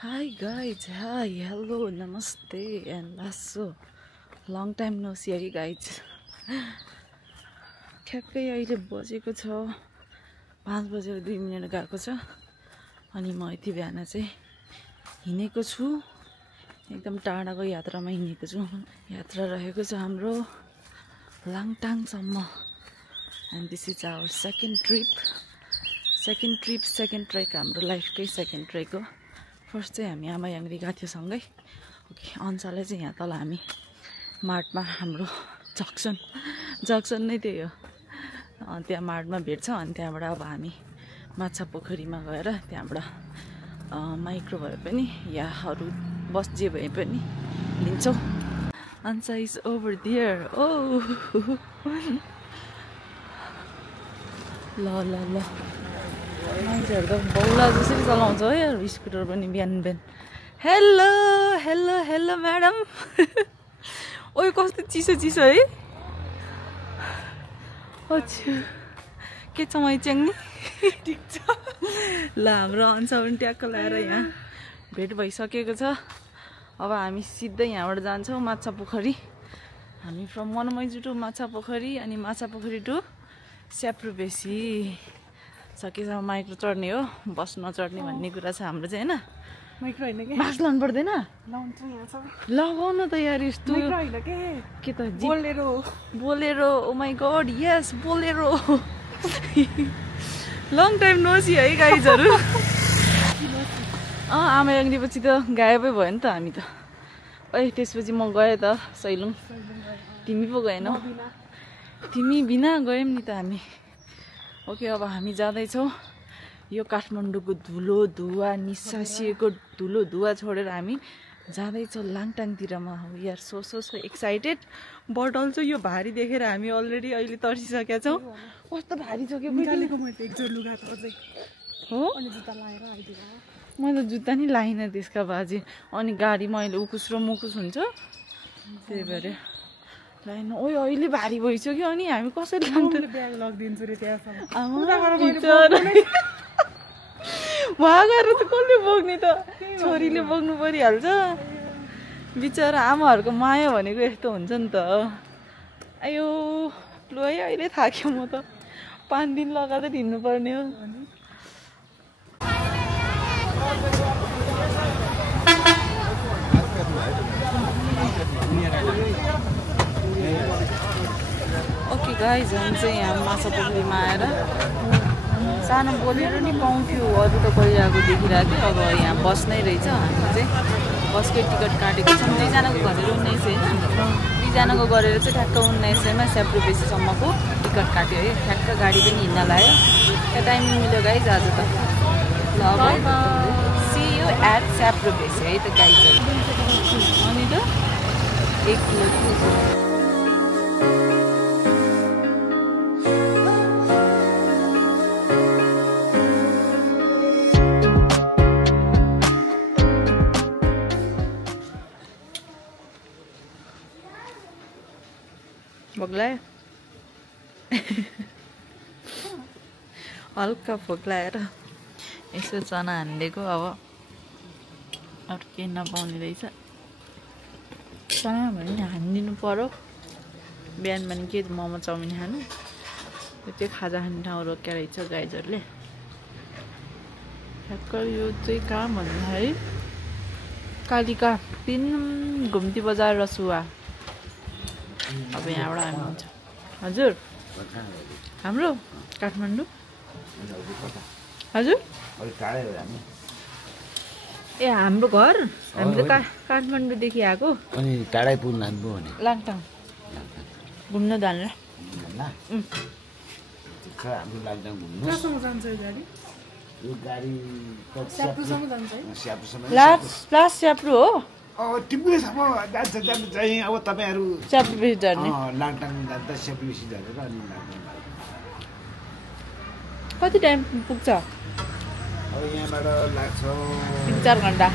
Hi guys, hi, hello, namaste and lasso. Long time no see you guys. ठ्याक्कै अहिले बजेको छ 5 बजेर 2 मिनेट गएको छ अनि म यति बिहान चाहिँ हिँडेको छु एकदम टाढाको यात्रामा हिँडेको छु यात्रा रहेको छ हाम्रो लाङटाङसम्म and this is our second trek हाम्रो लाइफकै सेकेन्ड ट्रेक हो फर्स्ट चाहिँ हामी आमायाङ्ग्री गएको थियो सँगै ओके अन्साले चाहिँ यहाँ तल हामी मार्टमा हाम्रो जक्सन नै त्यही हो त्यहाँ मार्टमा भेट्छौँ अनि त्यहाँबाट अब हामी माछा पोखरीमा गएर त्यहाँबाट माइक्रो भए पनि या अरू बस जे भए पनि लिन्छौँ ANSA is over there oh ल ल ल मान्छेहरू त बौला जसरी चलाउँछ है स्कुटर पनि बिहान हेलो हेलो हेलो म्याडम ओइ कस्तो चिसो चिसो है अच्छा के छ मैच्याङ्नी ठिक छ ल हाम्रो अन्सा पनि ट्याक्क लगाएर यहाँ भेट भइसकेको छ अब हामी सिधै यहाँबाट जान्छौँ माछा पोखरी हामी फ्रम मनमैजू टु माछा पोखरी अनि माछा पोखरी टु स्याप्रोबेसी सकेसम्म माइक्रो चढ्ने हो बस नचढ्ने भन्ने कुरा छ हाम्रो चाहिँ होइन माइक्रो होइन के मास्क लाउनु पर्दैन लगाउनु त यार यस्तो के त Bolero oh my god yes Bolero long time no see है गाइजहरू आमायाङ्ग्री पछि त गायबै भयो नि त हामी त ओइ त्यसपछि म गएँ त सैलुङ तिमी पो गएनौ तिमी बिना गयौँ नि त हामी ओके अब हामी जाँदैछौँ यो काठमाडौँको धुलो धुवा निसासिएको धुलो धुवा छोडेर हामी जाँदैछौँ लाङटाङतिरमा we are so excited but also यो भारी देखेर हामी अलरेडी अहिले तर्सिसकेका छौँ कस्तो भारी छ के हो मैले जुत्ता नि लाइनँ त्यसका बाजी अनि गाडीमा अहिले उकुस र मुकुस हुन्छ त्यही भएर लाइन ओइ अहिले भारी भइसक्यो अनि हामी कसरी वहाँ गएर त कसले बोक्ने त छोरीले बोक्नु परिहाल्छ बिचरा आमाहरूको माया भनेको यस्तो हुन्छ नि त आयो लु है अहिले थाक्यो म त 5 दिन लगातार हिँड्नु पर्ने हो ओके गाइज हामी चाहिँ यहाँ माछा पोखरीमा आएर सानो बोलेरो नि पाउँथ्यो अरू त पहिलाको देखिरहेको थियो अब यहाँ बस नै रहेछ हामी चाहिँ बसकै टिकट काटेको छौँ 2जनाको गरेर 1900 होइन 2जनाको गरेर चाहिँ ठ्याक्क 1900मा स्याप्रोबेसीसम्मको टिकट काट्यो है ठ्याक्क गाडी पनि हिँड्न लायो त्यहाँ टाइमिङ मिल्यो गाइज आज त ल अब सी यु एट स्याप्रोबेसी है त गाइजहरू अनि त 1 किलो भोग्लायो हल्का भोग्लाएर यसो चना हानिदिएको अब अरू केही नपाउने रहेछ चना भने नि हानिदिनु पर्यो बिहान भने के मोमो चाउमिन खानु त्यो खाजा खाने ठाउँ रोक्या रहेछ गाइजहरूले ठ्याक्क यो चाहिँ कहाँ भन्नु है कालिका 3 घुम्ती बजार रसुवा अब यहाँबाट हामी हुन्छ हजुर हाम्रो काठमाडौँ हजुर ए हाम्रो घर हामी त काठमाडौँदेखि आएको अनि टाढै पुग्नु भने लाङटाङ घुम्न जान्छ हाम्रो लाङटाङ घुम्नु यो गाडी लास्ट स्याप्रो हो टिप्लेसम्म जान्छ चाहिँ अब तपाईँहरू स्याप्रोबेसी झर्ने लाङटाङ जाँदा स्याप्रोबेसी झरेर अनि कति टाइम पुग्छ अब यहाँबाट लाग्छ 3-4 घन्टा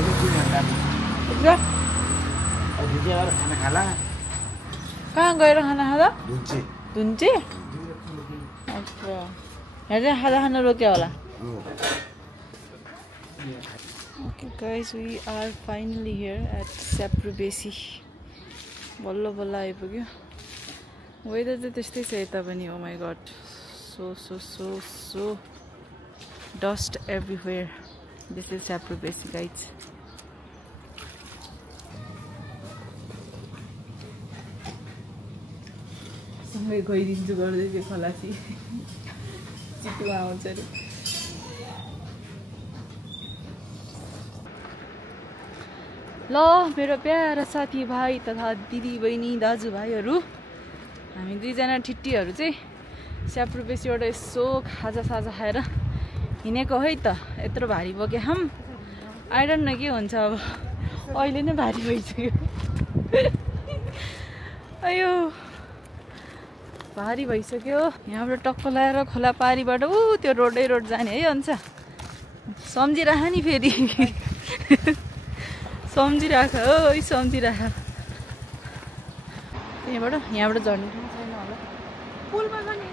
2 घन्टा पुग्छ अब गएर खाना खाला कहाँ गएर खाना खाँदा धुन्चे अच्छा यहाँ चाहिँ खाजा खान रोक्यो होला Okay guys, we are finally here at Saprubesi. बल्ल बल्ल आइपुग्यो. वेदर चाहिँ त्यस्तै छ यता पनि. Oh my god, so dust everywhere. This is Saprubesi guys. सँगै गइदिन्छु गर्दै त्यो खलासी चितुवा आउँछ अरे. ल मेरो प्यारा साथीभाइ तथा दिदी बहिनी दाजुभाइहरू, हामी दुईजना ठिट्टीहरू चाहिँ स्याप्रुबेसीबाट यसो खाजासाजा खाएर हिँडेको है त. यत्रो भारी बोके हम आई डोन्ट नो के हुन्छ अब. अहिले नै भारी भइसक्यो. अयो भारी भइसक्यो. यहाँबाट टक्क लगाएर खोला पारीबाट त्यो रोडै रोड जाने है. अन्त सम्झिराख नि फेरि. सम्झिराख है, सम्झिराख. यहाँबाट झर्ने ठाउँ छैन होला. पुलमा जाने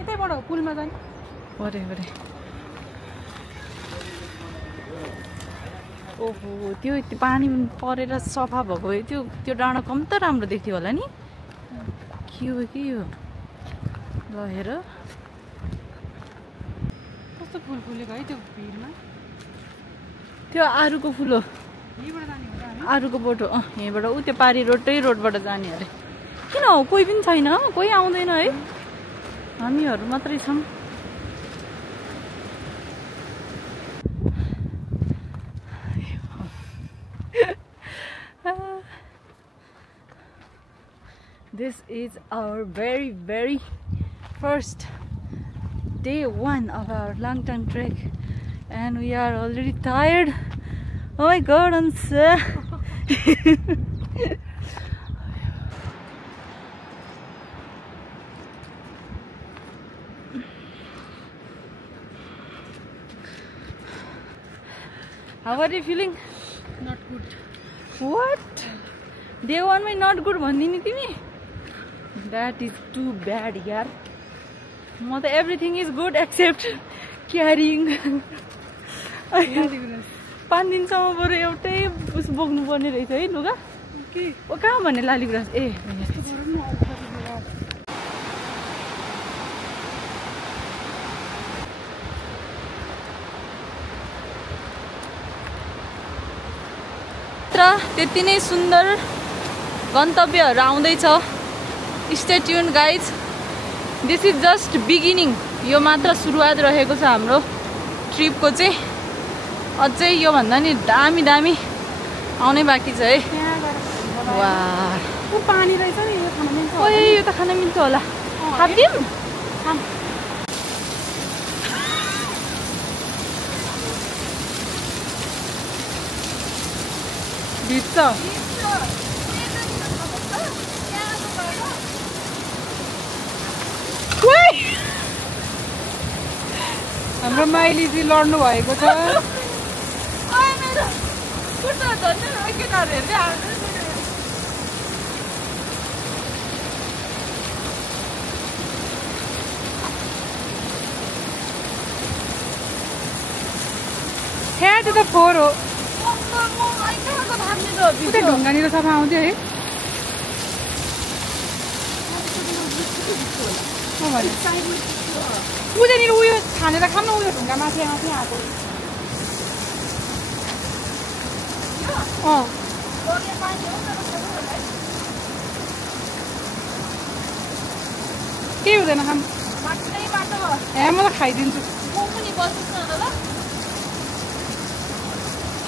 यतैबाट हो. पुलमा जाने अरे ओहो, त्यो पानी परेर सफा भएको त्यो डाँडा कम त राम्रो देख्थ्यो होला नि. के हो कि यो? ल हेर कस्तो फुल फुलेको है त्यो भिरमा. त्यो आरुको फुल हो. यहीँबाट जाने हो र हामी. आरुको बोटो. यहीँबाट त्यो पारी रोडबाट जाने अरे. किन हो, कोही पनि छैन, कोही आउँदैन है. हामीहरू मात्रै छौँ. This is our very first day 1 of our long-term trek, and we are already tired. Oh my god, I'm so How are you feeling? Not good. What? Day 1 मै not good भन्दिनी तिमी? That is too bad यार. म त everything is good except carrying. 5 दिनसम्म बरु एउटै बोक्नु पर्ने रहेछ है लुगा. के ओ कहाँ भन्ने लालीगुराँस. ए त्यति नै सुन्दर गन्तव्यहरू आउँदैछ. Stay tune guys. This is just beginning. यो मात्र सुरुवात रहेको छ हाम्रो ट्रिपको चाहिँ. अझै योभन्दा नि दामी आउनै बाँकी छ है. वाह, पानी रहेछ नि. यो खान मिल्छ. ओए यो त खान मिल्छ होला. खादिम. भिज्छ. हाम्रो माइलीजी लड्नु भएको छ. त्यहाँ त फोहोर हो. उतै ढुङ्गानिर सफा आउँथ्यो है. उतानिर उयो छानेर खानु. उयो ढुङ्गा माथि आएको. केही हुँदैन खाम. ए म त खाइदिन्छु.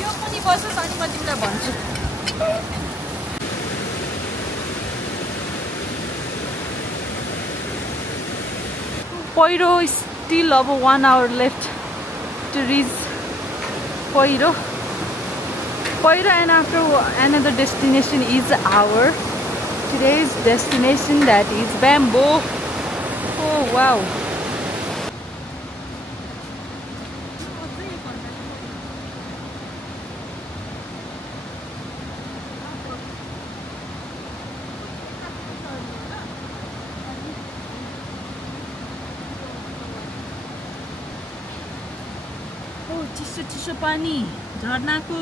यो पनि बसोस् अनि म तिमीलाई भन्छु. Poiro is still of 1 hour left to reach Poiro. And after another destination is our today's destination, that is Bamboo. Oh wow. चिसो चिसो पानी झर्नाको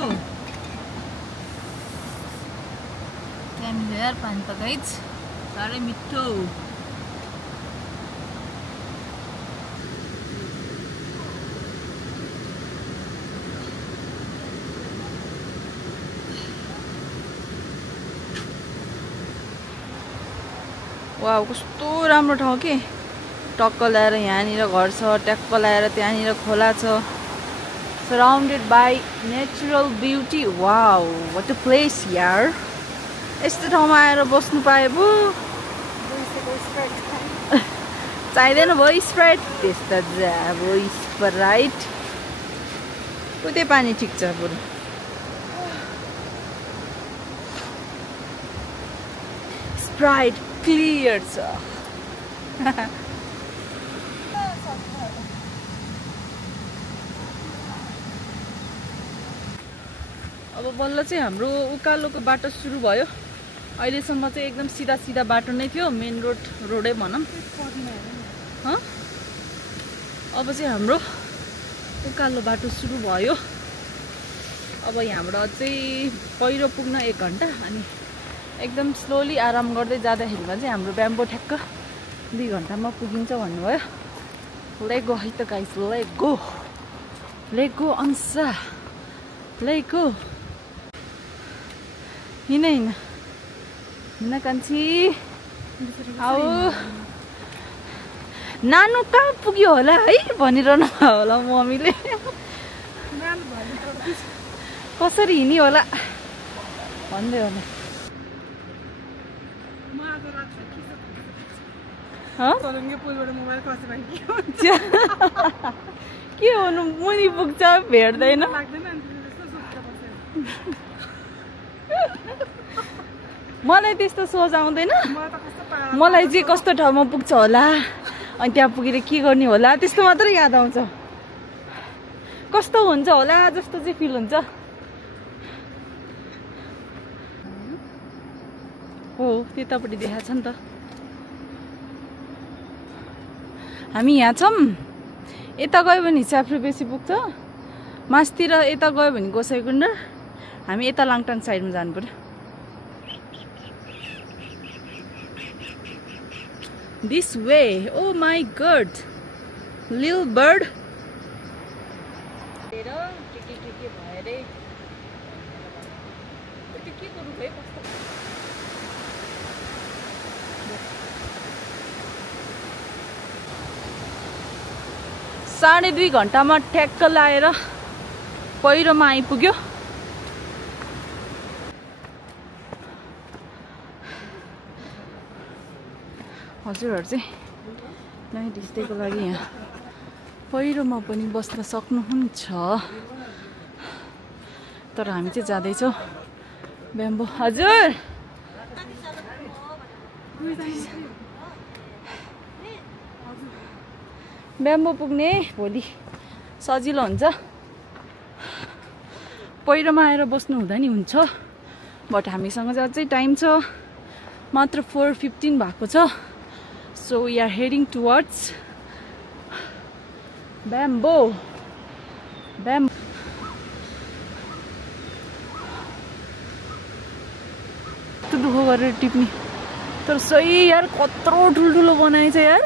त्यहाँनिर यार पानी त गाइज साह्रै मिठो वाउ कस्तो राम्रो ठाउँ के टक्क ल्याएर यहाँनिर घर छ ट्याक्क ल्याएर त्यहाँनिर खोला छ surrounded by natural beauty wow what a place यार यस्तो ठाउँमा आएर बस्नु पाए पो चाहिँदैन भयो स्प्राइट त्यस्तो अब स्प्राइट उतै पानी ठिक छ बरु स्प्राइट क्लियर छ अब बल्ल चाहिँ हाम्रो उकालोको बाटो सुरु भयो अहिलेसम्म चाहिँ एकदम सिधा सिधा बाटो नै थियो मेन रोडै भनौँ अब चाहिँ हाम्रो उकालो बाटो सुरु भयो अब यहाँबाट चाहिँ पहिरो पुग्न 1 घन्टा अनि एकदम स्लोली आराम गर्दै जाँदाखेरिमा चाहिँ हाम्रो ब्याम्बो ठ्याक्क 2 घन्टामा पुगिन्छ भन्नुभयो लेट गो है त guys let go Ansha let go हिँड कान्छी आऊ नानु कहाँ पुग्यो होला है भनिरहनु होला मम्मीले कसरी हिँड्यो होला भन्दै होला के हुनु मुनि पुग्छ भेट्दैन मलाई त्यस्तो सोच आउँदैन मलाई चाहिँ कस्तो ठाउँमा पुग्छ होला अनि त्यहाँ पुगेर के गर्ने होला त्यस्तो मात्रै याद आउँछ कस्तो हुन्छ होला जस्तो चाहिँ फिल हुन्छ हो त्यतापट्टि देखाएको छ नि त हामी यहाँ छौँ यता गयो भने च्याफ्रे बेसी पुग्छ मासतिर यता गयो भने गोसाइकुण्ड हामी यता लाङटाङ साइडमा जानु पर्यो This way. Oh my god. Little bird. साढे 2 घन्टामा ठ्याक्क लाएर पहिरोमा आइपुग्यो हजुरहरु चाहिँ नाइट स्टेको लागि यहाँ पहिरोमा पनि बस्न सक्नुहुन्छ तर हामी चाहिँ जाँदैछौँ ब्याम्बो हजुर ब्याम्बो पुग्ने भोलि सजिलो हुन्छ पहिरोमा आएर बस्नु हुँदा नि हुन्छ बट हामीसँग चाहिँ अझै टाइम छ मात्र 4:15 भएको छ So we are heading towards Bamboo. तो दुःख गरेर टिप्ने तर सही यार कत्रो ठुल्ठुलो बनाएछ यार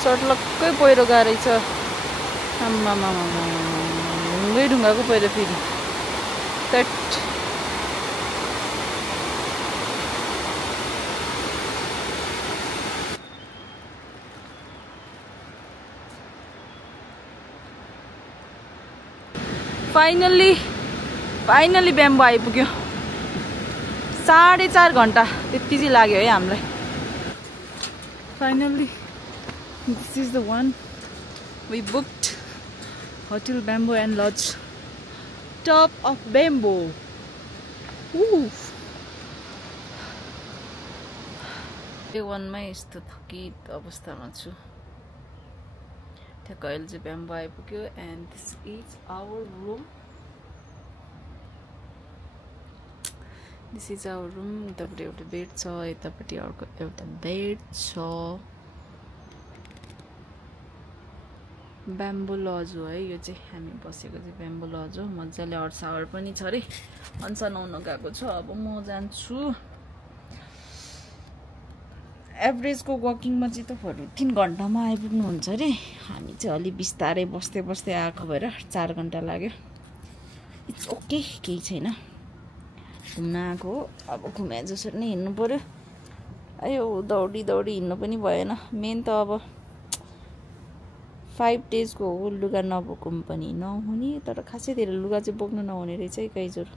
सर्टलक्कै पहिरो गएको रहेछ ढुङ्गै ढुङ्गाको पहिरो फेरि त्यट फाइनली ब्याम्बो आइपुग्यो 4.5 घन्टा त्यति चाहिँ लाग्यो है हामीलाई finally This is the one we booked. Hotel Bamboo and Lodge. Top of Bamboo. Ooh. Day 1 मै यस्तो थकित अवस्थामा छु ठ्याक्क अहिले चाहिँ ब्याम्बो आइपुग्यो and this is our room यतापट्टि एउटा बेड छ यतापट्टि अर्को एउटा बेड छ ब्याम्बो लज हो है यो चाहिँ हामी बसेको चाहिँ ब्याम्बो लज हो मजाले हट सावर पनि छ अरे अन्सा नुहाउन गएको छ अब म जान्छु एभरेजको वकिङमा चाहिँ तपाईँहरू 3 घन्टामा आइपुग्नुहुन्छ अरे हामी चाहिँ अलि बिस्तारै बस्दै बस्दै आएको भएर 4 घन्टा लाग्यो इट्स ओके केही छैन घुम्न आएको अब घुमे जसरी नै हिँड्नु पर्यो अयो दौडी हिँड्नु पनि भएन मेन त अब 5 डेजको हो लुगा नबोको पनि नहुने तर खासै धेरै लुगा चाहिँ बोक्नु नहुने रहेछ है काइजोर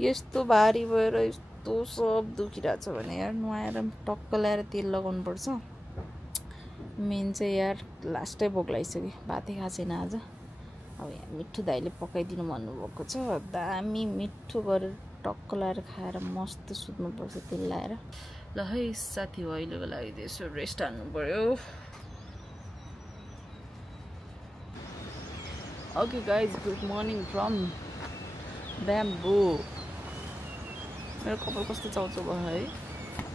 यस्तो भारी भएर यस्तो सब दुखिरहेछ भने यार नुहाएर टक्क ल्याएर तेल लगाउनु पर्छ मेन चाहिँ यार लास्टै भोक लागिसक्यो भातै खाएको छैन आज अब यहाँ मिठो दाइले पकाइदिनु भन्नुभएको छ दामी मिठो गरेर टक्क लाएर खाएर मस्त सुत्नुपर्छ तेल लाएर ल है साथी हो अहिलेको लागि त्यसो रेस्ट हान्नु पर्यो okay guys good morning from bamboo मेरो कपाल कस्तो चाउचाउ भयो है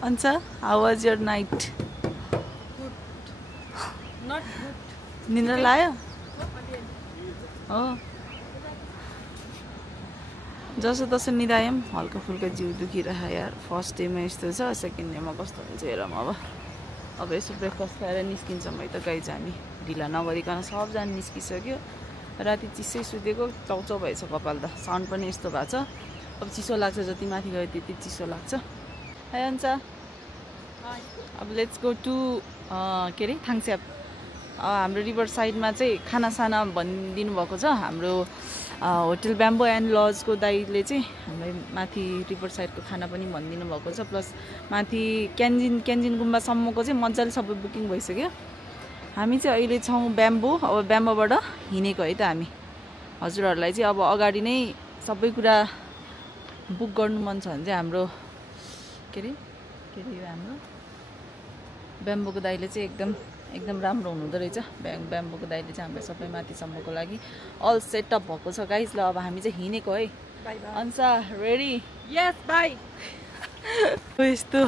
ANSA how was your night निन्द्रा लाग्यो हो जसो तसो निदायो पनि हल्का फुल्का जिउ दुखिरह्यो यार फर्स्ट डेमा यस्तो छ सेकेन्ड डेमा कस्तो हुन्छ हेरौँ अब यसो ब्रेकफास्ट खाएर निस्किन्छौँ है त गाइज हामी ढिला नगरिकन सबजना निस्किसक्यो राति चिसै सुतेको चाउचाउ भएछ कपाल त साउन्ड पनि यस्तो भएको छ अब चिसो लाग्छ जति माथि गयो त्यति चिसो लाग्छ है अन्त अब लेट्स गो टु के अरे थाङस्याप हाम्रो रिभर साइडमा चाहिँ खानासाना भनिदिनु भएको छ हाम्रो होटल ब्याम्बो एन्ड लजको दाइले चाहिँ हामीलाई माथि रिभर साइडको खाना पनि भनिदिनु भएको छ प्लस माथि क्यान्जिन गुम्बासम्मको चाहिँ मजाले सबै बुकिङ भइसक्यो हामी चाहिँ अहिले छौँ ब्याम्बो अब ब्याम्बोबाट हिँडेको है त हामी हजुरहरूलाई चाहिँ अब अगाडि नै सबै कुरा बुक गर्नु मन छ भने चाहिँ हाम्रो के अरे हाम्रो ब्याम्बोको दाइले चाहिँ एकदम राम्रो हुनुहुँदो रहेछ ब्याम्बोको दाइले चाहिँ हाम्रो सबै माथिसम्मको लागि अल सेटअप भएको छ गाइज ल अब हामी चाहिँ हिँडेको है अन्सा रेडी यस बाई यस्तो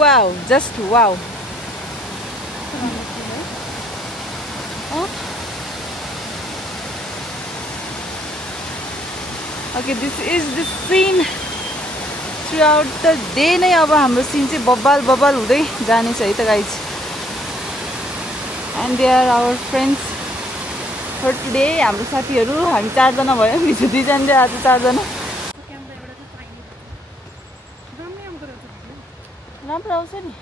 wow just wow okay this is the scene throughout the day नै अब हाम्रो सिन चाहिँ बब्बाल हुँदै जाने छ है त guys and they are our friends for today हाम्रो साथीहरू हामी 4 जना भयो हिजो 2 जना चाहिँ आज 4 जना राम्रो आउँछ नि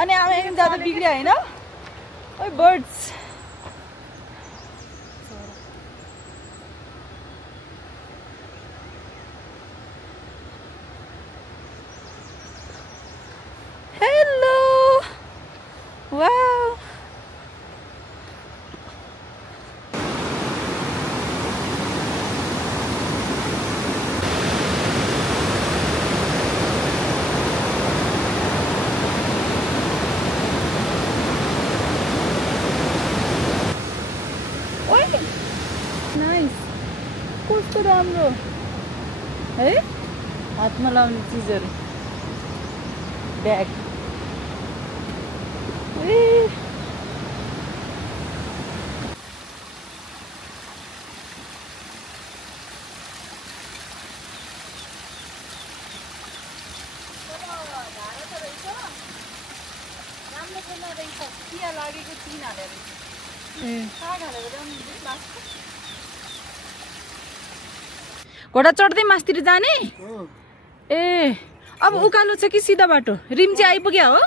अनि आमा एकदम ज्यादा बिग्रियो होइन ओइ बर्ड्स हेलो वाउ कस्तो राम्रो है हातमा लाउने चिजहरू ब्याग घोडा चढ्दै मास्तिर जाने ए अब उकालो छ कि सिधा बाटो रिम चाहिँ आइपुग्यो हो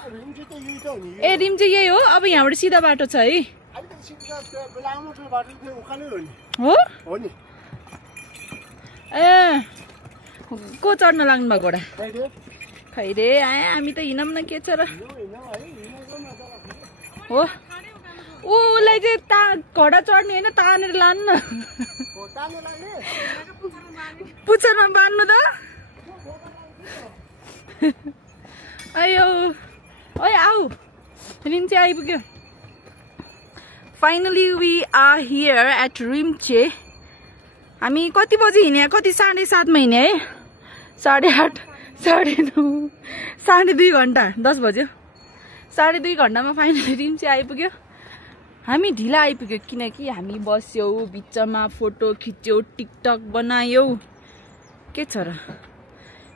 ए रिम चाहिँ यही हो अब यहाँबाट सिधा बाटो छ है हो ए को चढ्न लाग्नु भएको घोडा खै रे आए हामी त हिँडौँ न के छ र हो उसलाई चाहिँ घोडा चढ्ने होइन तानेर लानु न पुच्छरमा बान्नु त अयो ओइ आऊ रिम्चे आइपुग्यो finally we are here at Rimche हामी कति बजी हिँड्यो कति 7:30 मा हिँड्यो है 8:30 9:30 2.5 घन्टा 10 बज्यो 2.5 घन्टामा फाइनली रिम्चे आइपुग्यो हामी ढिला आइपुग्यो किनकि हामी बस्यौ बिचमा फोटो खिच्यौ टिकटक बनायौ के छ र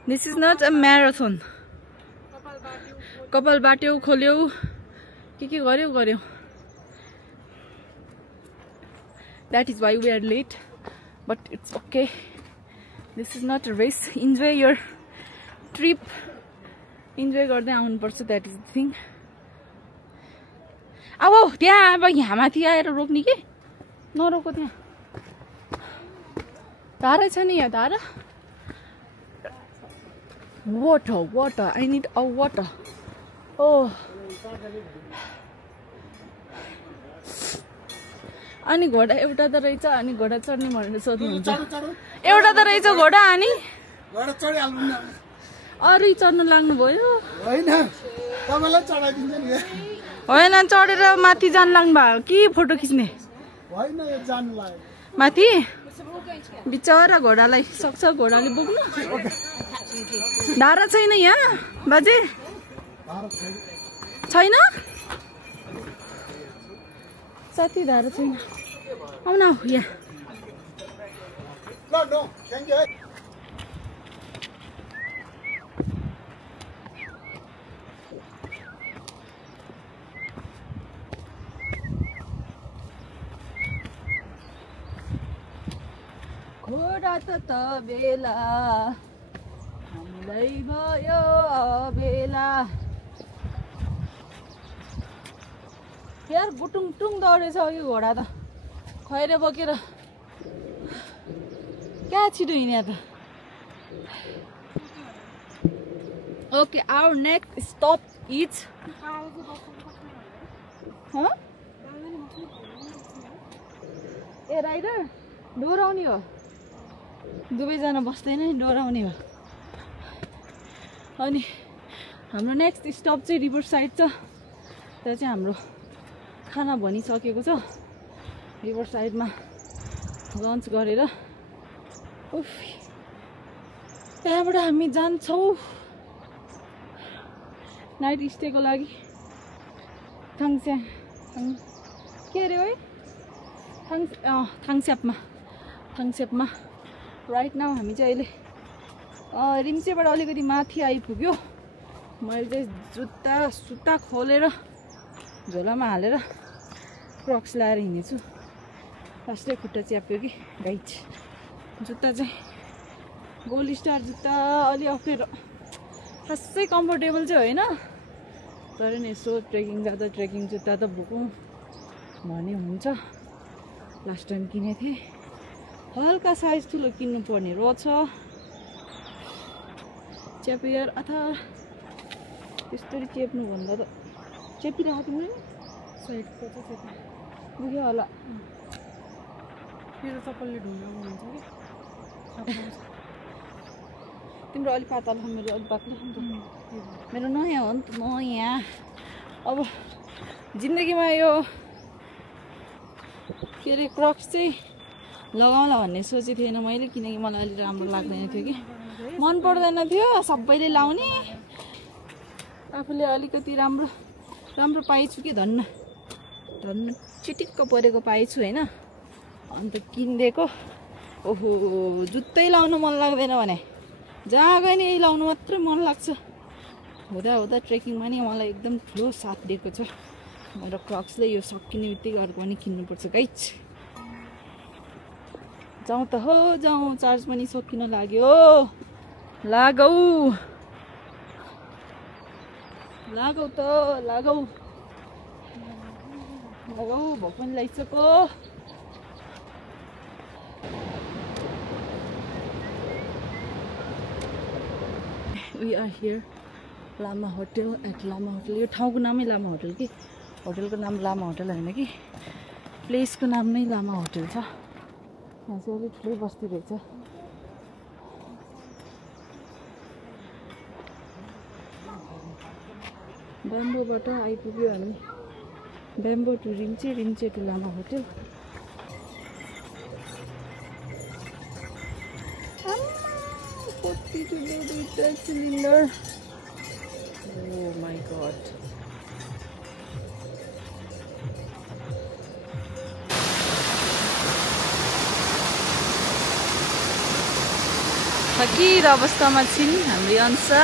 this is not a marathon कपाल बाट्यौ खोल्यौ के गर्यौ that is why we are late but it's okay this is not a race enjoy your trip enjoy गर्दै आउनुपर्छ द्याट इज द थिङ अब त्यहाँ अब यहाँ माथि आएर रोक्ने कि नरोको त्यहाँ धारा छ नि यहाँ धारा water I need a water oh अनि घोडा एउटा त रहेछ अनि घोडा चढ्ने भनेर सोध्नुहुन्छ एउटा त रहेछ घोडा अनि अरू चढ्नु लाग्नु भयो होइन चढेर माथि जानु लाग्नु भयो कि फोटो खिच्ने माथि बिचरा घोडालाई सक्छ घोडाले बोक्नु धारा छैन यहाँ बाजे छैन साथी धारा छैन आउन यहाँ घोडा त बेला हामीलाई भयो बेला यार बुटुङ टुङ दौडेछ यो घोडा त खैरे बोकेर क्या छिटो हिँड्या त okay our next stop is a rider डोराउने हो दुवैजना बस्दैन नि डोराउने हो अनि हाम्रो नेक्स्ट स्टप चाहिँ रिभर साइड छ त्यहाँ चाहिँ हाम्रो खाना भनिसकेको छ रिभर साइडमा लन्च गरेर उफ त्यहाँबाट हामी जान्छौँ नाइट स्टेको लागि के अरे है थाङस्यापमा राइट नाउ हामी चाहिँ अहिले रिम्चेबाट अलिकति माथि आइपुग्यो मैले चाहिँ जुत्ता खोलेर झोलामा हालेर क्रक्स लाएर हिँडेछु फर्स्टै खुट्टा च्याप्यो कि गाइड जुत्ता चाहिँ गोल्ड स्टार जुत्ता अलि अप्ठ्यारो खासै कम्फर्टेबल चाहिँ होइन तर नि यसो ट्रेकिङ जाँदा ट्रेकिङ जुत्ता त बोकौँ भने हुन्छ लास्ट टाइम किनेको थिएँ हल्का साइज ठुलो किन्नु पर्ने रहेछ च्यापिएर अथवा त्यस्तरी चेप्नुभन्दा त चेपिरहेको तिमीले साइडको चाहिँ बुझ्यो होला मेरो चप्पलले ढुङ्गा हुन्छ कि तिम्रो अलिक पातला मेरो अलिक पातला मेरो नयाँ हो नि त नयाँ अब जिन्दगीमा यो के अरे क्रक्स चाहिँ लगाउँला भन्ने सोचेको थिएन मैले किनकि मलाई अलिक राम्रो लाग्दैन थियो कि मन पर्दैन थियो सबैले लाउने आफूले अलिकति राम्रो पाएछु कि धन्न चिटिक्क परेको पाएछु होइन अन्त किनिदिएको ओहो जुत्तै लाउनु मन लाग्दैन भने जहाँ गए नि यही लाउनु मात्रै मन लाग्छ हुँदा ट्रेकिङमा नि मलाई एकदम ठुलो साथ दिएको छ मेरो क्रक्सले यो सकिने बित्तिकै अर्को पनि किन्नुपर्छ गाइज जाउँ त हो जाउँ चार्ज पनि सकिन लाग्यो लागौ भोक पनि लागिसक्यो We are here, Lama Hotel at Lama Hotel. यो ठाउँको नामै लामा होटल कि होटलको नाम लामा होटल हैन कि प्लेसको नाम नै लामा होटल छ। यहाँ चाहिँ अलि ठुलै बस्ती रहेछ। ब्याम्बोबाट आइपुग्यो हामी Bambo to Rimche, Rimche to Lama hotel. कति ठुलो दुईटा सिलिन्डर। Oh my god. फकीर अवस्थामा छिन् हाम्रो अंशा।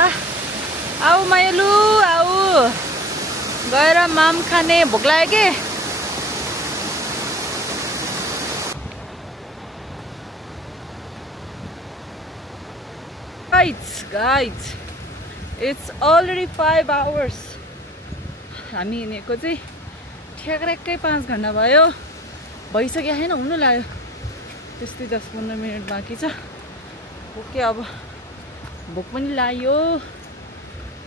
आऊ मायालु आऊ गएर माम खाने भोक लाग्यो के। Guys, it's already 5 hours. हामी हिँडेको चाहिँ ठ्याक्कै 5 घण्टा भयो। भइसक्यो हैन हुनु लाग्यो। त्यस्तै 10-15 मिनेट बाँकी छ। ओके अब भोक पनि लाग्यो।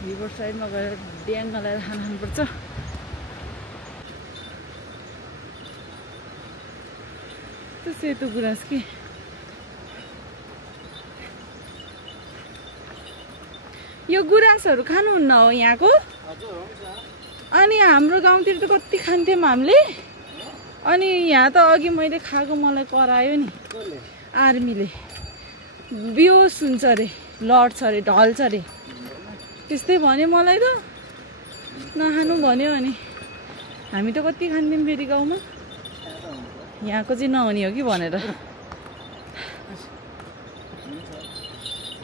रिभर साइडमा गएर ड्याङ लगाएर खानुपर्छ। त्यो सेतो गुराँस कि यो गुराँसहरू खानुहुन्न हो यहाँको? अनि हाम्रो गाउँतिर त कति खान्थ्यौँ हामीले। अनि यहाँ त अघि मैले खाएको मलाई करायो नि आर्मीले। बिहोस हुन्छ अरे, लड्छ अरे, ढल्छ अरे, त्यस्तै भन्यो मलाई त। नखानु भन्यो। अनि हामी त कति खान्थ्यौँ फेरि गाउँमा। यहाँको चाहिँ नहुने हो कि भनेर।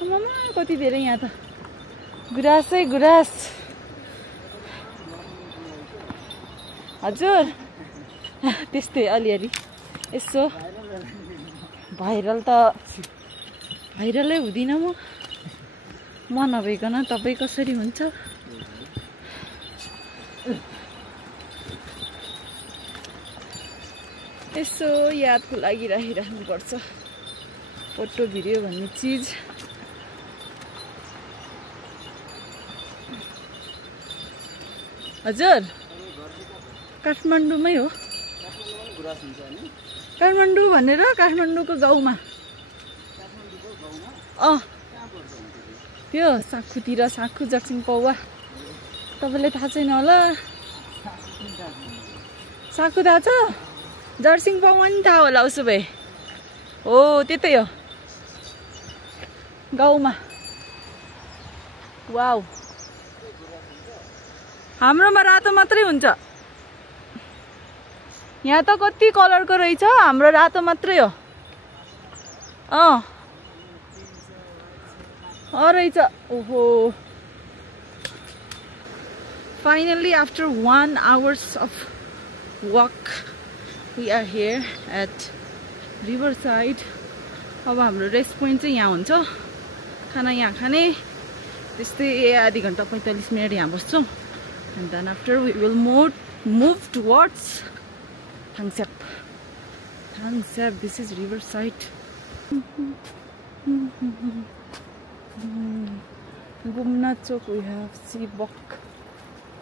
ममा कति धेरै यहाँ त गुराँसै गुराँस। हजुर त्यस्तै अलिअलि यसो भाइरल त भाइरलै हुँदिनँ म नभइकन तपाईँ कसरी हुन्छ। यसो यादको लागि राखिराख्नुपर्छ फोटो भिडियो भन्ने चिज। हजुर काठमाडौँमै हो। काठमाडौँ भनेर काठमाडौँको गाउँमा। त्यो साखुतिर साखु जक्सिङ पौवा तपाईँलाई थाहा छैन होला। साखु थाहा छ? जर्सिङ पौवा नि थाहा होला उसो भए। हो त्यतै हो गाउँमा। वाउ हाम्रोमा रातो मात्रै हुन्छ। यहाँ त कति कलरको रहेछ, हाम्रो रातो मात्रै हो। रहेछ। ओहो finally after 1 hours of walk we are here at Riverside. अब हाम्रो रेस्ट पोइन्ट चाहिँ यहाँ हुन्छ। खाना यहाँ खाने त्यस्तै आधी घन्टा 45 मिनट यहाँ बस्छौँ। And then after we will move towards Thangsep. Thangsep, this is Riverside. Gumna Chowk, we have Seabok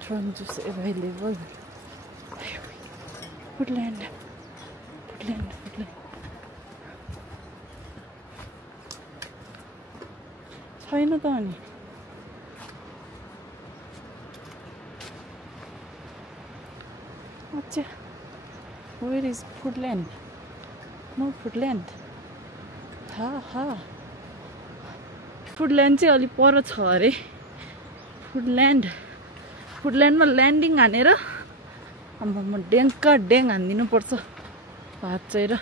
Tron juice available. Woodland. छैन त अनि अच्छा where is Foodland? No Foodland. Foodland चाहिँ अलि पर छ अरे। फुडल्यान्डमा ल्यान्डिङ हानेर अब म डेङ्का डेङ हानिदिनु पर्छ भात चाहिँ।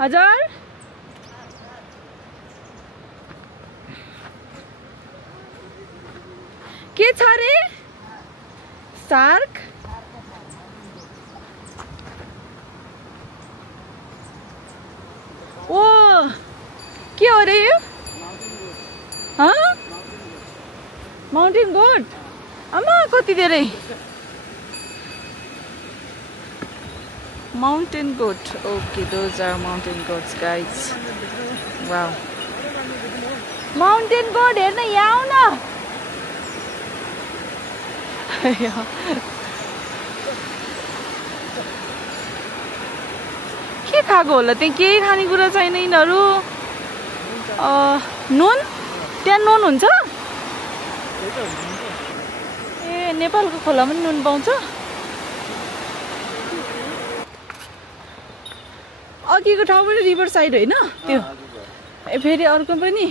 हजुर के छ रे? सार्क ओ के हो रे यो? Mountain goat. आमा कति धेरै mountain goat. Okay, those are mountain goats, guys. Wow. Mountain board हेर्न यहाँ आऊ न। के खाएको होला त्यहाँ? केही खानेकुरा छैन यिनीहरू। नुन त्यहाँ नुन हुन्छ? ए नेपालको खोलामा पनि नुन पाउँछ? अघिको ठाउँ पनि रिभर साइड होइन त्यो? ए फेरि अर्को पनि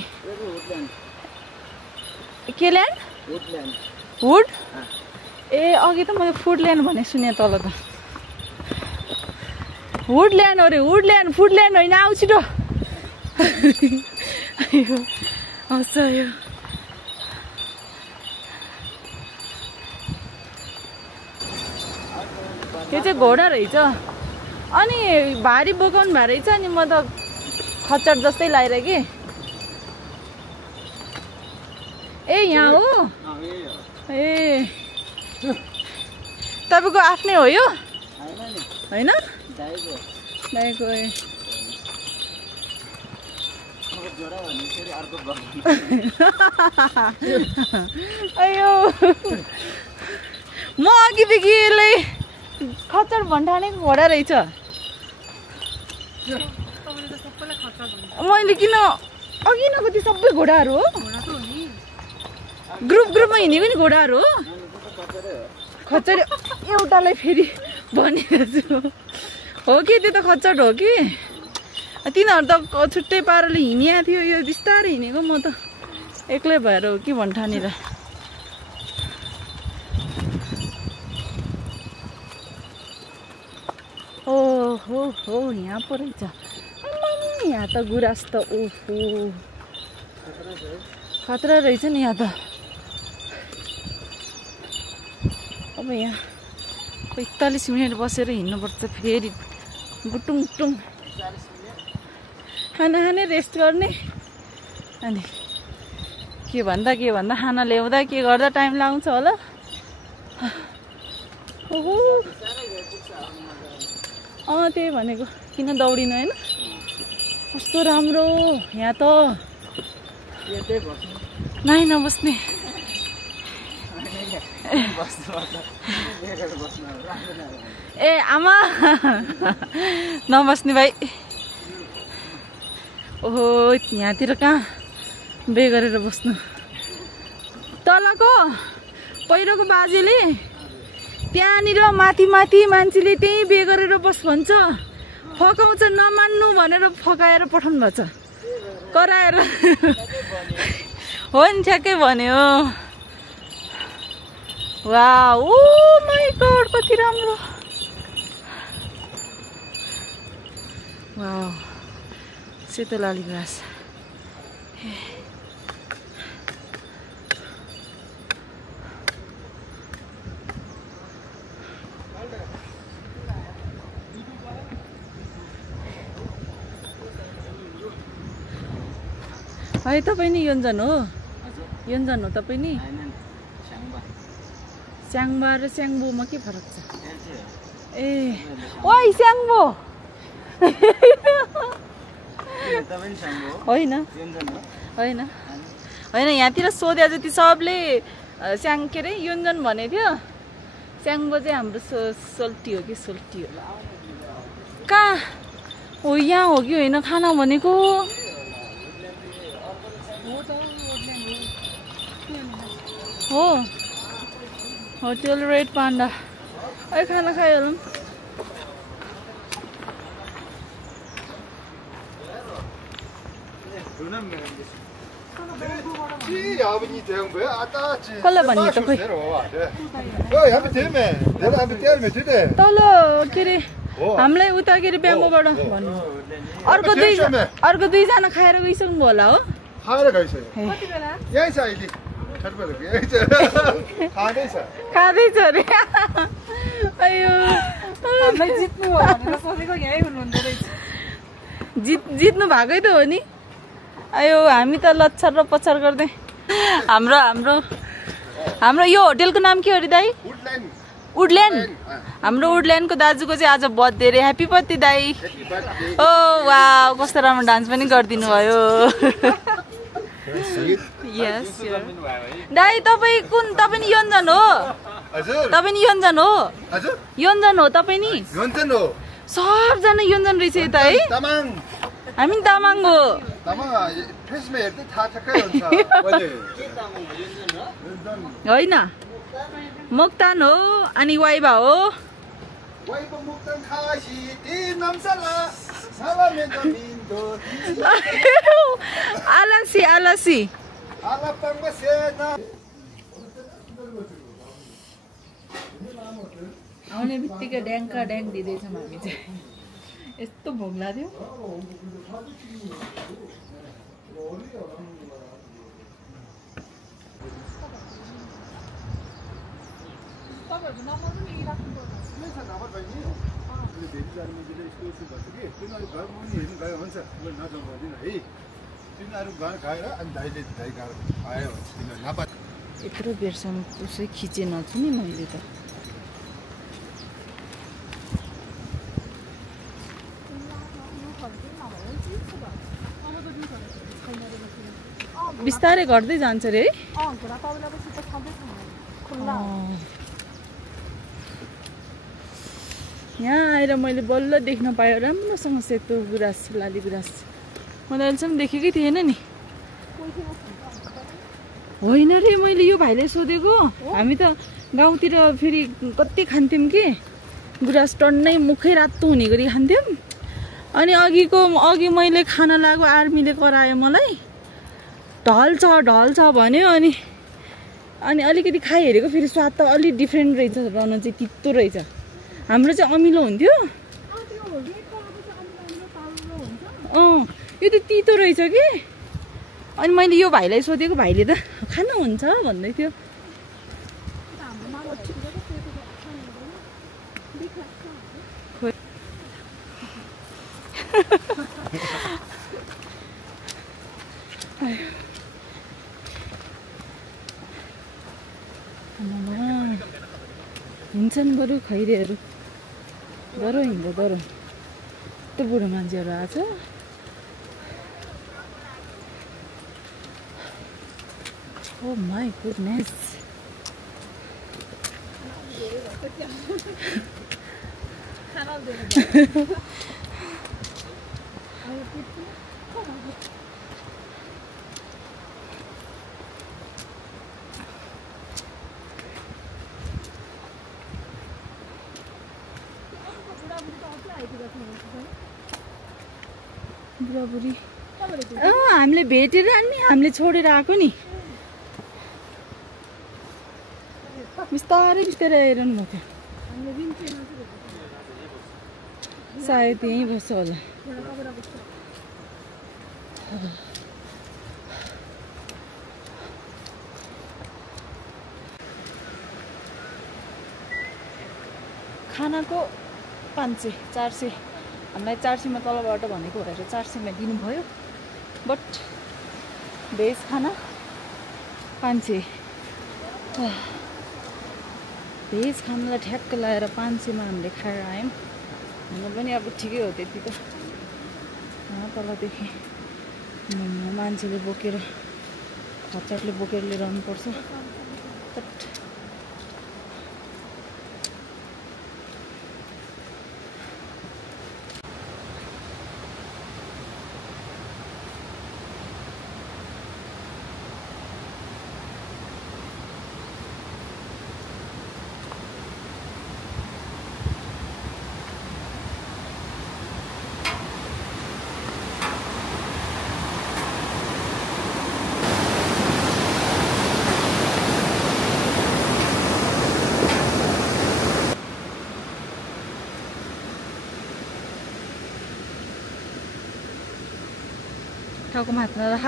के ल्यान्ड? वुड? ए अघि त मैले फुडल्यान्ड भने सुने तल त। वुडल्यान्ड अरे वुडल्यान्ड फुडल्यान्ड होइन। आऊ छिटो। हस् यो त्यो चाहिँ घोडा रहेछ। अनि भारी बोकाउनु भए रहेछ नि। म त खच्चड जस्तै लाएर कि। ए यहाँ हो? ए तपाईँको आफ्नै हो यो? होइन दाइको। अयो म अघिदेखि यसलाई खच्चड भन्ठानेको घोडा रहेछ। मैले किन अघि न कति सबै घोडाहरू हो? ग्रुपमा हिँडेको नि घोडाहरू हो? खच्चड एउटालाई फेरि भनिरहेछु हो कि त्यो त खच्चड हो कि? तिनीहरू त छुट्टै पाराले हिँडिया थियो। यो बिस्तारै हिँडेको म त एक्लै भएर हो कि भन्ठानेर। हो यहाँ पो रहेछ। यहाँ त गुराँस त ओहो खतरा रहेछ नि यहाँ त। अब यहाँ 45 मिनट बसेर हिँड्नुपर्छ फेरि गुटुङटुङ। खाना खाने रेस्ट गर्ने अनि के भन्दा खाना ल्याउँदा के गर्दा टाइम लाग्छ होला। ओहो त्यही भनेको किन दौडिनु होइन? कस्तो राम्रो यहाँ त। नाइ नबस्ने। ए आमा नबस्ने भाइ। ओहो यहाँतिर कहाँ बे गरेर बस्नु? तलको पहिरोको बाजेले त्यहाँनिर माथि मान्छेले त्यहीँ बे गरेर बस भन्छ। फकाउँछ नमान्नु भनेर फकाएर पठाउनु भएको छ कराएर। हो नि ठ्याक्कै भन्यो। वाउ ओ माई गॉड कति राम्रो। वाउ सेतो लाली घाँस। है तपाईँ नि योन्जन हो? योन्जन हो तपाईँ नि? स्याङ्बा र स्याङ्बोमा के फरक छ? ए ओइ स्याङ्बो होइन होइन होइन यहाँतिर सोधे जति सबले स्याङ के अरे योन्जन भनेको थियो। स्याङ्बो चाहिँ हाम्रो सोल्टी हो कि सोल्टी हो? कहाँ हो? यहाँ हो कि होइन खाना भनेको? हो होटल रेड पान्डा। अहिले खाना खाइहालौँ। कसलाई भन्ने त खोइ? तल के अरे हामीलाई उता के अरे ब्याम्बोबाट भन्नु। अर्को दुईजना खाएर गइसक्नु होला हो? खाएर गइसक्यो। यही छ अहिले खाँदैछ अरे। अयो जित्नु भएकै त हो नि। अयो हामी त लच्छर र पछार गर्दै। हाम्रो यो होटेलको नाम के हो अरे दाइ? वुडल्यान्ड। हाम्रो वुडल्यान्डको दाजुको चाहिँ आज बर्थडे रे। ह्याप्पी बर्थडे दाइ। ओ वाउ कस्तो राम्रो डान्स पनि गरिदिनु भयो। यस दाइ तपाईँ कुन तपाईँ नि योन्जन हो तपाईँ नि योन्जन हो योन्जन हो तपाईँ नि सबजना योन्जन रहेछ यता है हामी तामाङ हो होइन मोक्तान हो अनि वाइबा हो आलासी आलासी आउने बित्तिकै ड्याङ्का ड्याङ दिँदैछौँ हामी चाहिँ यस्तो भोक लाग्यो यत्रो बेरसम्म कसै खिचे नछु नि मैले त बिस्तारै गर्दै जान्छ रे यहाँ आएर मैले बल्ल देख्न पाएँ राम्रोसँग सेतो गुराँस लाली गुराँस मैले अहिलेसम्म देखेकै थिएन नि होइन रे मैले यो भाइले सोधेको हामी त गाउँतिर फेरि कति खान्थ्यौँ कि गुराँस टन्नै मुखै रातो हुने गरी खान्थ्यौँ अनि अघि मैले खाना लाग्यो आर्मीले करायो मलाई ढल्छ भन्यो अनि अलिकति खाइहेरेको फेरि स्वाद त अलिक डिफ्रेन्ट रहेछ रहन चाहिँ तितो रहेछ हाम्रो चाहिँ अमिलो हुन्थ्यो यो त तितो रहेछ कि अनि मैले यो भाइलाई सोधेको भाइले त खानुहुन्छ भन्दै थियो हिँड्छन् बरु खैरेहरू डरो हिँड्दो डरो यस्तो बुढो मान्छेहरू आएको छ Oh my goodness. बुढाबुढी हामीले भेटेर अनि हामीले छोडेर आएको नि बिस्तारै बिस्तारै आइरहनु भएको थियो सायद यहीँ बस्छ होला खानाको 500 400 हामीलाई 400 मा तलबाट भनेको भएर 400 मा दिनुभयो बट भेज खाना 500 भेज खानालाई ठ्याक्क लगाएर 500 मा हामीले खाएर आयौँ हुन पनि अब ठिकै हो त्यति त तलदेखि मान्छेले बोकेर खच्चडले बोकेर लिएर आउनुपर्छ बट टाउकोमा हात नराख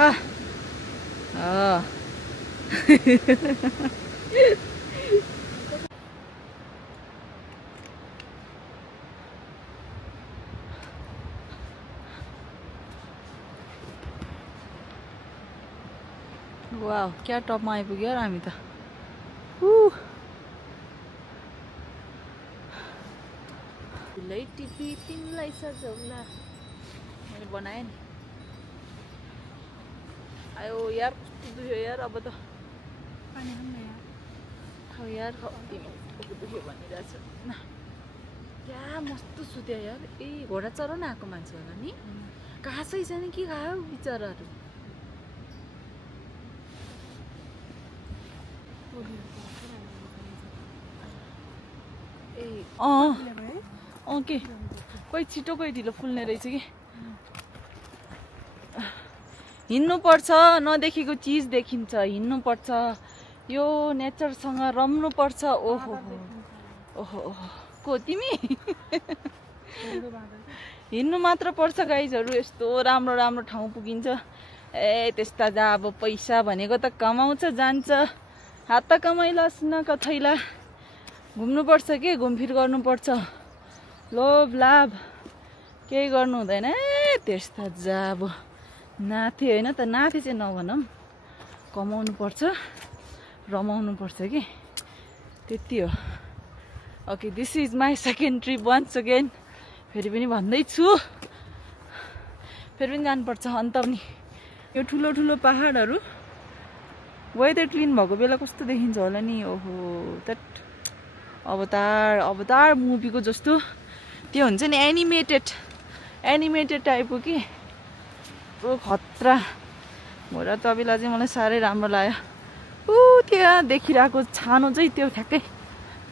वाउ क्या टपमा आइपुग्यो यार हामी त टिपी तिमीलाई सजाउला मैले बनाएँ नि I आयो यार कस्तो दुख्यो यार अब त पानी खान्न यार खाऊ यार दुख्यो भनिरहेछ न क्या मस्तो सुत्यो यार ए घोडा चराउन आएको मान्छे होला नि घाँसै छ नि के खायो बिचराहरू ए के कोही छिटो कोही ढिलो फुल्ने रहेछ कि हिँड्नुपर्छ नदेखेको चिज देखिन्छ हिँड्नुपर्छ यो नेचरसँग रम्नुपर्छ ओहो ओहो को तिमी हिँड्नु मात्र पर्छ गाइजहरू यस्तो राम्रो राम्रो ठाउँ पुगिन्छ ए त्यस्ता जा अब पैसा भनेको त कमाउँछ जान्छ हात त कमाइलास् न कथैला घुम्नुपर्छ के घुमफिर गर्नुपर्छ लोभ लाभ केही गर्नु हुँदैन ए त्यस्ता जा अब नाथे होइन त नाथे चाहिँ नभनौँ कमाउनु पर्छ रमाउनु पर्छ कि त्यति हो okay this is my second trip once again फेरि पनि भन्दैछु फेरि पनि जानुपर्छ अन्त पनि यो ठुलो ठुलो पहाडहरू वेदर क्लिन भएको बेला कस्तो देखिन्छ होला नि ओहो द्याट अवतार मुभीको जस्तो त्यो हुन्छ नि एनिमेटेड टाइपको कि खतरा घोडा तबेला चाहिँ मलाई साह्रै राम्रो लाग्यो त्यहाँ देखिरहेको छानो चाहिँ त्यो ठ्याक्कै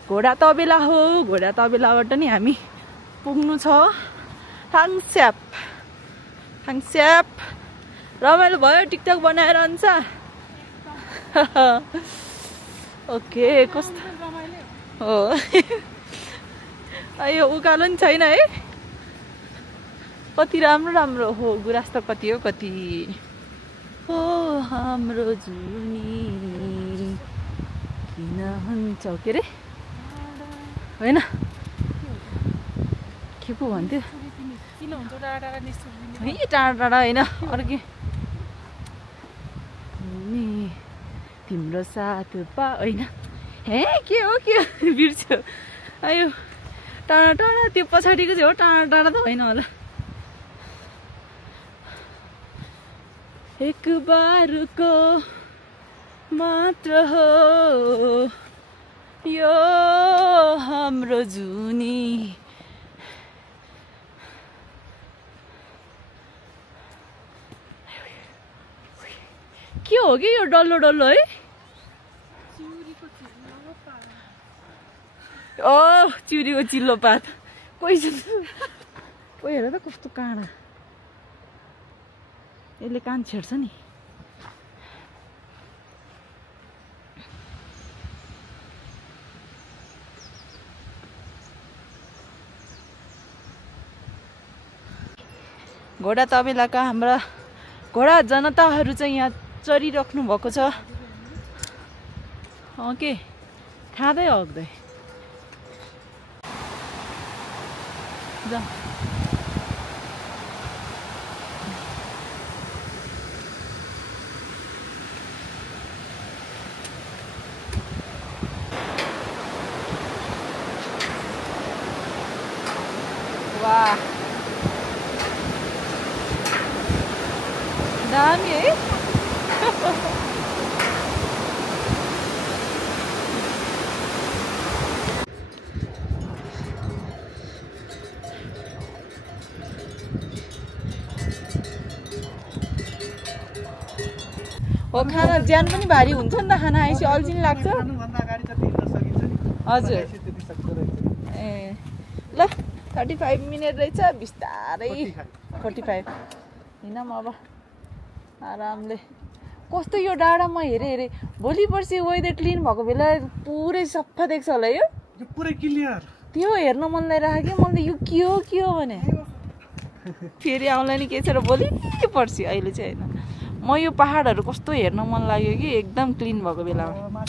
घोडा तबेला हो घोडा तबेलाबाट नि हामी पुग्नु छ थाङस्याप रमाइलो भयो टिकटक बनाएर हुन्छ ओके कस्तो हो यो उकालो नि छैन है कति राम्रो हो गुराँस त कति हो कति ओ हाम्रो जुनी किन हुन्छ के अरे होइन के पो भन्थ्यो है टाढा होइन अरू के तिम्रो साथ पा होइन हे के हो बिर्स्यो आयो टाढा त्यो पछाडिको चाहिँ हो टाढा त होइन होला एक बारको मात्र हो यो हाम्रो जुनी के हो कि यो डल्लो है चिउरीको चिल्लो पात कोही हेर त कस्तो काँडा यसले कान छेड्छ नि घोडा तबेलाका हाम्रा घोडा जनताहरू चाहिँ यहाँ चरिराख्नु भएको छ के खाँदै हग्दै जा वाह दामी है हो खाना ज्यान पनि भारी हुन्छ नि त खाना आएपछि अल्छी लाग्छ हजुर ए ल 35 मिनट रहेछ बिस्तारै 45 हिँडौँ अब आरामले कस्तो यो डाँडामा हेरे भोलि पर्सि वेदर क्लिन भएको बेला पुरै सफा देख्छ होला यो पुरै क्लियर त्यो हेर्न मन लागिरहेको कि मलाई यो के हो भने फेरि आउँला नि के छ र भोलि पर्सि अहिले चाहिँ होइन म यो पहाडहरू कस्तो हेर्न मन लाग्यो कि एकदम क्लिन भएको बेलामा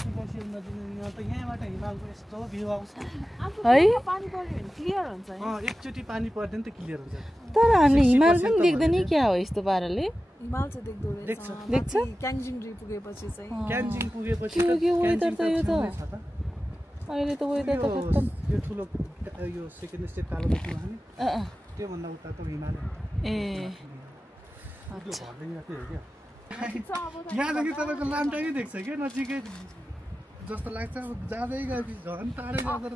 है एकचोटि पानी पर्दैन त क्लियर हुन्छ तर हामीले हिमाल पनि देख्दैन क्या हो यस्तो पाराले हिमाल चाहिँ देख्छ क्यान्जिङ पुगेपछि चाहिँ क्यान्जिङ पुगेपछि के वेदर त यो त अहिले त वेदर त खत्तम यो ठुलो यो सेकेन्ड स्टेप कालो देख्नु हामी त्यो भन्दा उता त हिमाल ए यहाँदेखि तपाईँको लामटाङै देख्छ क्या नजिकै जस्तो लाग्छ अब जाँदै गएपछि झन् टाढै जाँदो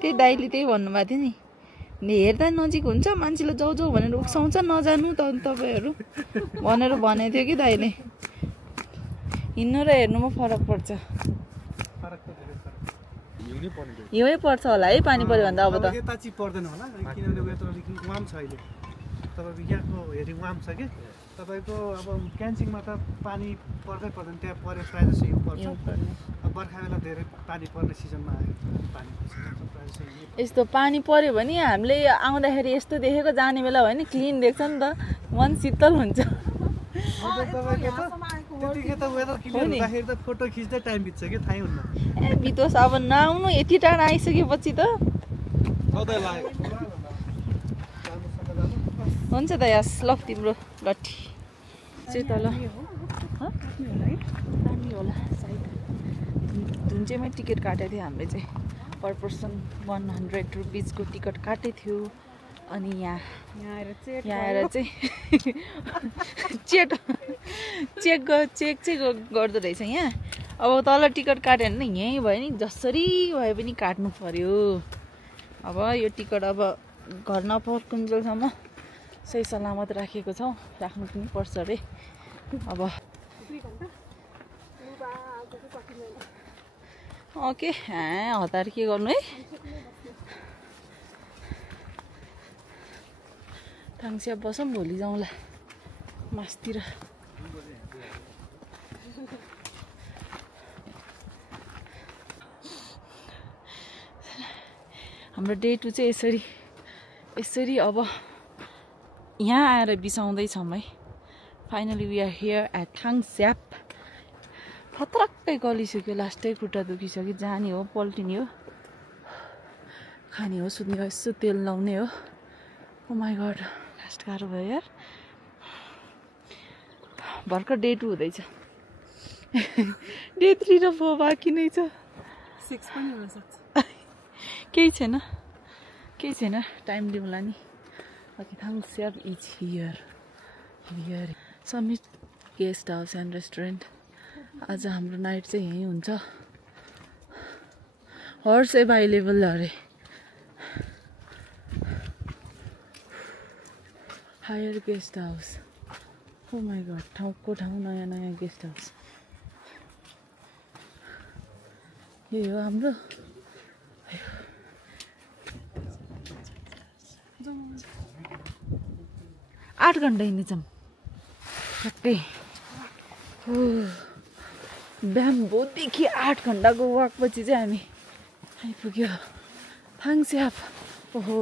त्यही दाइले त्यही भन्नुभएको थियो नि हेर्दा नजिक हुन्छ मान्छेले जाउ जाउ भनेर उक्साउँछ नजानु त तपाईँहरू भनेर भनेको थियो कि दाइले हिँड्नु र हेर्नुमा फरक पर्छ हिउँै पर्छ होला है पानी पऱ्यो भन्दा अब त यता चाहिँ पर्दैन होला किनभने यत्रो वाम छ अहिले तपाईँको यहाँको हेरी वाम छ कि तपाईँको अब क्यान्सिङमा त पानी पर्दै पर्दैन त्यहाँ परे प्रायः जस्तो हिउँ पर्छ अब बर्खा बेला धेरै पानी पर्ने सिजनमा आयो पानी यस्तो पानी पर्यो भने हामीले आउँदाखेरि यस्तो देखेको जाने बेला भयो नि क्लिन देख्छ नि त मन शीतल हुन्छ त्यतिकै त वेदर क्लियर हुँदाखेरि त फोटो खिच्दै टाइम बित्छ कि थाहै हुन्न ए बितोस् अब नआउनु यति टाढा आइसकेपछि त हुन्छ त यस ल तिम्रो लट्ठी चाहिँ तल पानी होला सायद धुन्चेमै टिकट काटेको थियो हामीले चाहिँ पर पर्सन 100 रुपिजको टिकट काटेको थियो अनि यहाँ आएर चाहिँ चेक चाहिँ गर्दो रहेछ यहाँ अब तल टिकट काट्यो भने यहीँ भयो नि जसरी भए पनि काट्नु पर्यो अब यो टिकट अब घर नफर्कुन्जेलसम्म सही सलामत राखेको छौँ राख्नु पनि पर्छ अरे अब ओके हतार के गर्नु है टाङस्या बसौँ भोलि जाउँला मासतिर हाम्रो डे 2 चाहिँ यसरी अब यहाँ आएर बिसाउँदैछौँ है finally we are here at Thangshyap फत्रक्कै गलिसक्यो लास्टै खुट्टा दुखिसक्यो जाने हो पल्टिने हो खाने हो सुत्ने हो यसो तेल लाउने हो ओ माई गड लास्ट गाह्रो भयो यार भर्खर डे 2 हुँदैछ डे 3 र 4 बाँकी नै छ 6 पनि हुन सक्छ केही छैन टाइम लिउँला नि okay Thangshyap is here summit guest house and restaurant आज हाम्रो नाइट चाहिँ यहीँ हुन्छ हर्स एभाइलेबल अरे hire guest house oh my god ठाउँको ठाउँ नयाँ गेस्ट हाउस यही हो हाम्रो 8 घन्टा हिँड्नेछौँ ठ्याक्कै ब्याम्बोदेखि 8 घन्टाको वाकपछि चाहिँ हामी आइपुग्यो थाङस्याप ओहो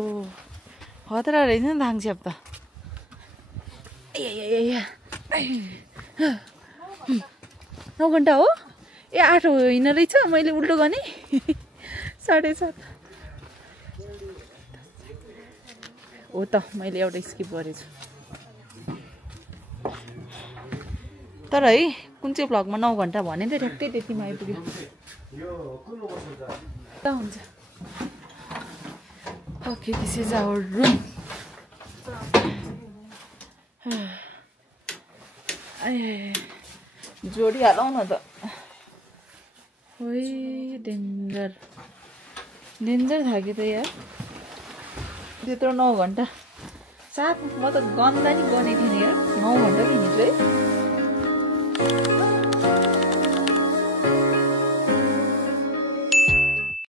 खतरा रहेछ नि थाङस्याप त 9 घन्टा हो ए 8 होइन रहेछ मैले उल्टो गर्ने 7:30 हो त मैले एउटा स्किप गरेछु तर है कुन चाहिँ भ्लगमा 9 घन्टा भने त ठ्याक्कै त्यतिमा आइपुग्यो त हुन्छ okay this is our room जोडी हालौँ न त ओइ डेन्जर थाक्यो त यार त्यत्रो 9 घन्टा साथ म त गन्दा नि गनेको थिएँ यार 9 घन्टा हिँड्छु है